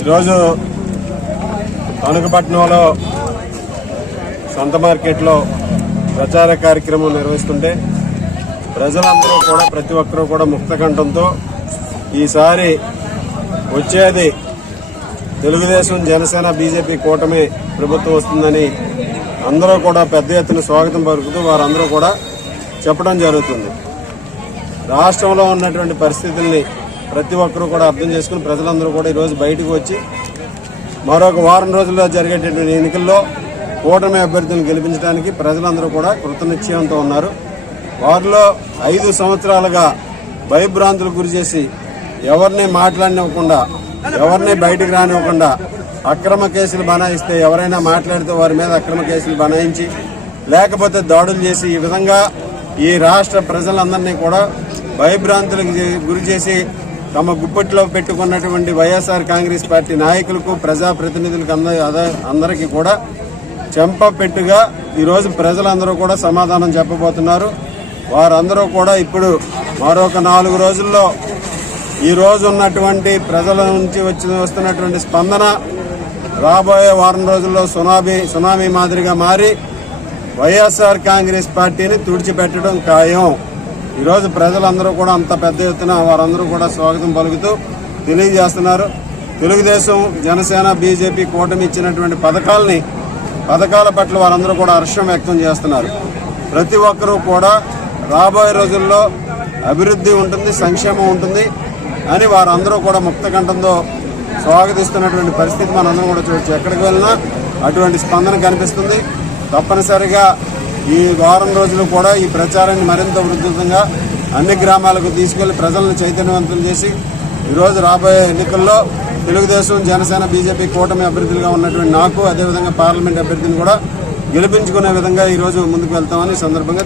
ఈరోజు తణుకుపట్నంలో సంత మార్కెట్లో ప్రచార కార్యక్రమం నిర్వహిస్తుంటే ప్రజలందరూ కూడా ప్రతి ఒక్కరూ కూడా ముక్తకంఠంతో ఈసారి వచ్చేది తెలుగుదేశం జనసేన బీజేపీ కూటమి ప్రభుత్వం వస్తుందని అందరూ కూడా పెద్ద ఎత్తున స్వాగతం పలుకుతూ వారందరూ కూడా చెప్పడం జరుగుతుంది. రాష్ట్రంలో ఉన్నటువంటి పరిస్థితుల్ని ప్రతి ఒక్కరూ కూడా అర్థం చేసుకుని ప్రజలందరూ కూడా ఈరోజు బయటకు వచ్చి మరొక వారం రోజుల్లో జరిగేటటువంటి ఎన్నికల్లో కూటమి అభ్యర్థులను గెలిపించడానికి ప్రజలందరూ కూడా కృతనిశ్చయంతో ఉన్నారు. వారిలో ఐదు సంవత్సరాలుగా భయభ్రాంతులకు గురి చేసి ఎవరిని మాట్లాడినివ్వకుండా ఎవరిని బయటకు రానివ్వకుండా అక్రమ కేసులు బనాయిస్తే ఎవరైనా మాట్లాడితే వారి మీద అక్రమ కేసులు బనాయించి లేకపోతే దాడులు చేసి ఈ విధంగా ఈ రాష్ట్ర ప్రజలందరినీ కూడా భయభ్రాంతులకు గురి చేసి తమ గుప్పట్లో పెట్టుకున్నటువంటి వైఎస్ఆర్ కాంగ్రెస్ పార్టీ నాయకులకు ప్రజాప్రతినిధులకు అంద అందరికీ కూడా చెంప పెట్టుగా ఈరోజు ప్రజలందరూ కూడా సమాధానం చెప్పబోతున్నారు. వారందరూ కూడా ఇప్పుడు మరొక నాలుగు రోజుల్లో ఈ రోజు ఉన్నటువంటి ప్రజల నుంచి వచ్చి వస్తున్నటువంటి స్పందన రాబోయే వారం రోజుల్లో సునామీ సునామీ మాదిరిగా మారి వైఎస్ఆర్ కాంగ్రెస్ పార్టీని తుడిచిపెట్టడం ఖాయం. ఈరోజు ప్రజలందరూ కూడా అంత పెద్ద ఎత్తున వారందరూ కూడా స్వాగతం పలుకుతూ తెలియజేస్తున్నారు. తెలుగుదేశం జనసేన బీజేపీ కూటమి ఇచ్చినటువంటి పథకాలని పథకాల పట్ల వారందరూ కూడా హర్షం వ్యక్తం చేస్తున్నారు. ప్రతి ఒక్కరూ కూడా రాబోయే రోజుల్లో అభివృద్ధి ఉంటుంది సంక్షేమం ఉంటుంది అని వారందరూ కూడా ముక్తకంఠంతో స్వాగతిస్తున్నటువంటి పరిస్థితి మనందరం కూడా చూడొచ్చు. ఎక్కడికి వెళ్ళినా అటువంటి స్పందన కనిపిస్తుంది. తప్పనిసరిగా ఈ వారం రోజులు కూడా ఈ ప్రచారాన్ని మరింత ఉధృతంగా అన్ని గ్రామాలకు తీసుకెళ్ళి ప్రజలను చైతన్యవంతం చేసి ఈరోజు రాబోయే ఎన్నికల్లో తెలుగుదేశం జనసేన బీజేపీ కూటమి అభ్యర్థులుగా ఉన్నటువంటి నాకు అదేవిధంగా పార్లమెంట్ అభ్యర్థిని కూడా గెలిపించుకునే విధంగా ఈరోజు ముందుకు వెళ్తామని సందర్భంగా